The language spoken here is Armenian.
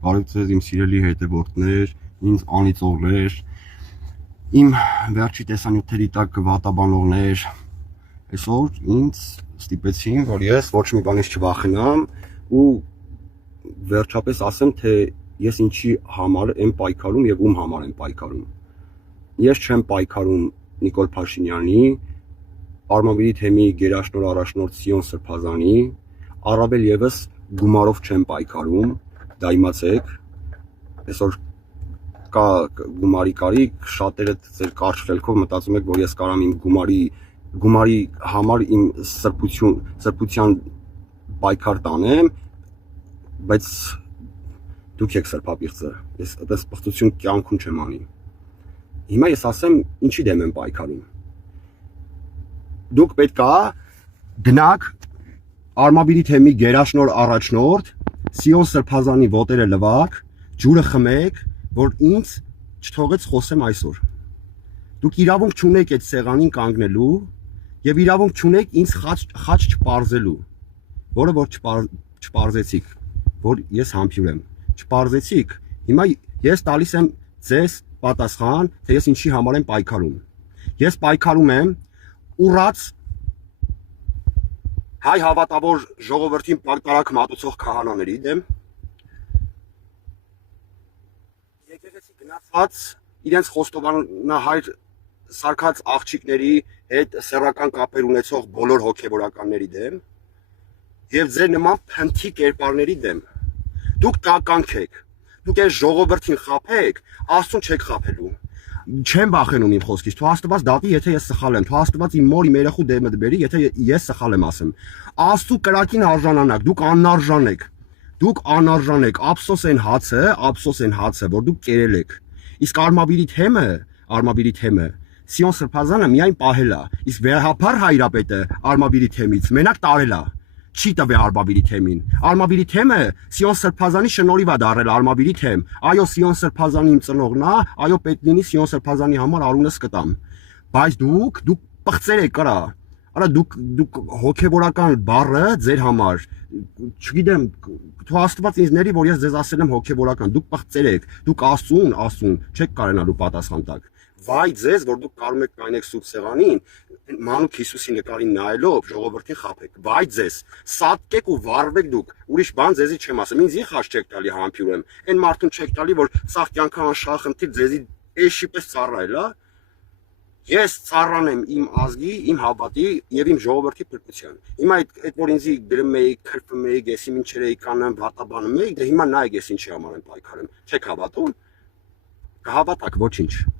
Բարև ձեզ իմ սիրելի հետևորդներ, ինձ անիծողներ, իմ վերջի տեսանյութերի տակ վատաբանողներ, այսօր ինձ ստիպեցին, որ ես ոչ մի բանից չվախենամ ու վերջապես ասեմ, թե ես ինչի համար եմ պայքարում եւ ում համար եմ պայքարում։ Ես չեմ պայքարում Նիկոլ Փաշինյանի, Արմավիրի թեմի գերաշնորհ առաջնորդ Սիոն Սրբազանի, առավել եւս գումարով չեմ պայքարում, դա իմացեք, այսօր կա գումարի կարիք, շատերը ձեր կարճ խելքով մտածում եք, որ ես կարամ իմ գումարի համար իմ սրբության պայքար տանեմ, բայց դուք եք սրբապիղծը, ես այդպես պղծություն կյանքում չեմ անի։ Հիմա ես ասեմ, ինչի դեմ եմ պայքարում։ Դուք պետք է գնաք Արմավիրի թեմի գերաշնորհ առաջնորդ Սիոն Սրբազանի ոտերը լվակ, ջուրը խմեք, որ ինձ չթողեց խոսեմ այսօր։ Դուք իրավունք չունեք այդ սեղանին կանգնելու եւ իրավունք չունեք ինձ խաչ չպարզելու, որը որ չպարզեցիք, որ ես համբյուր եմ։ Չպարզեցիք, հիմա ես տալիս եմ ձեզ պատասխան, թե ես ինչի համար եմ պայքարում։ Ես պայքարում եմ ուռած հայ հավատավոր ժողովրդին պարտարակ մատուցող քահանաների դեմ, եկեղեցի գնացած իրենց խոստովանահայր սարքած աղջիկների հետ սեռական կապեր ունեցող բոլոր հոգևորականների դեմ եւ ձեր նման փնթի կերպարների դեմ։ Դուք տականք եք, դուք այս ժողովրդին խաբեք, Աստծուն չեք խաբելու։ Չեմ վախենում իմ խոսքից, թող Աստված դատի, եթե ես սխալ եմ, թող Աստված իմ մոր իմ երախու դեմը դբերի, եթե ես սխալ եմ ասեմ։ Աստծու կրակին արժանանաք, դուք անարժան եք։ Դուք անարժան եք, ափսոս այն հացը, որ դուք կերել եք։ Իսկ Արմավիրի թեմը Սիոն Սրբազանը միայն պահել է, իսկ վերահապար հայրապետը Արմավիրի թեմից մենակ տարել է։ Չի տվել Արմավիրի թեմին։ Արմավիրի թեմը Սիոն Սրբազանի շնորհիվ է դարել Արմավիրի թեմ։ Այո, Սիոն Սրբազանի իմ ծնողն է, այո, պետք լինի Սիոն Սրբազանի համար արունս կտամ։ Բայց դուք պղծեր եք կրա։ Արա դուք հոգևորական բառը ձեր համար, չգիտեմ, թող Աստված ինձ ների, որ ես ձեզ ասել եմ հոգևորական, դուք պղծեր եք, դուք Աստծուն չեք կարենալու պատասխան տալ։ Վայ ձեզ, որ դուք կարում եք կայնեք սուրբ սեղանին, մանուկ Հիսուսի նկարին նայելով ժողովրդին խաբեք։ Վայ ձեզ, սատկեք ու վառվեք դուք։ Ուրիշ բան ձեզի չեմ ասում։ Ինձ խաչ չեք տալի համբյուր եմ։ Այն մարդուն չեք տալի, որ սաղ կյանքը անշահախնդիր ձեզի էշի պես ծառայել, հա։ Ես ծառան եմ իմ ազգի, իմ հավատի եւ իմ ժողովրդի փրկության։ Հիմա այդ որ ինձի գրում եք, քրփում եք, ես ինչեր էի կանեմ, վատաբանում եք, դե հիմա նայեք ես ինչի համար եմ պայքարում։ Չեք հավատում։ Կհավատաք ոչինչ։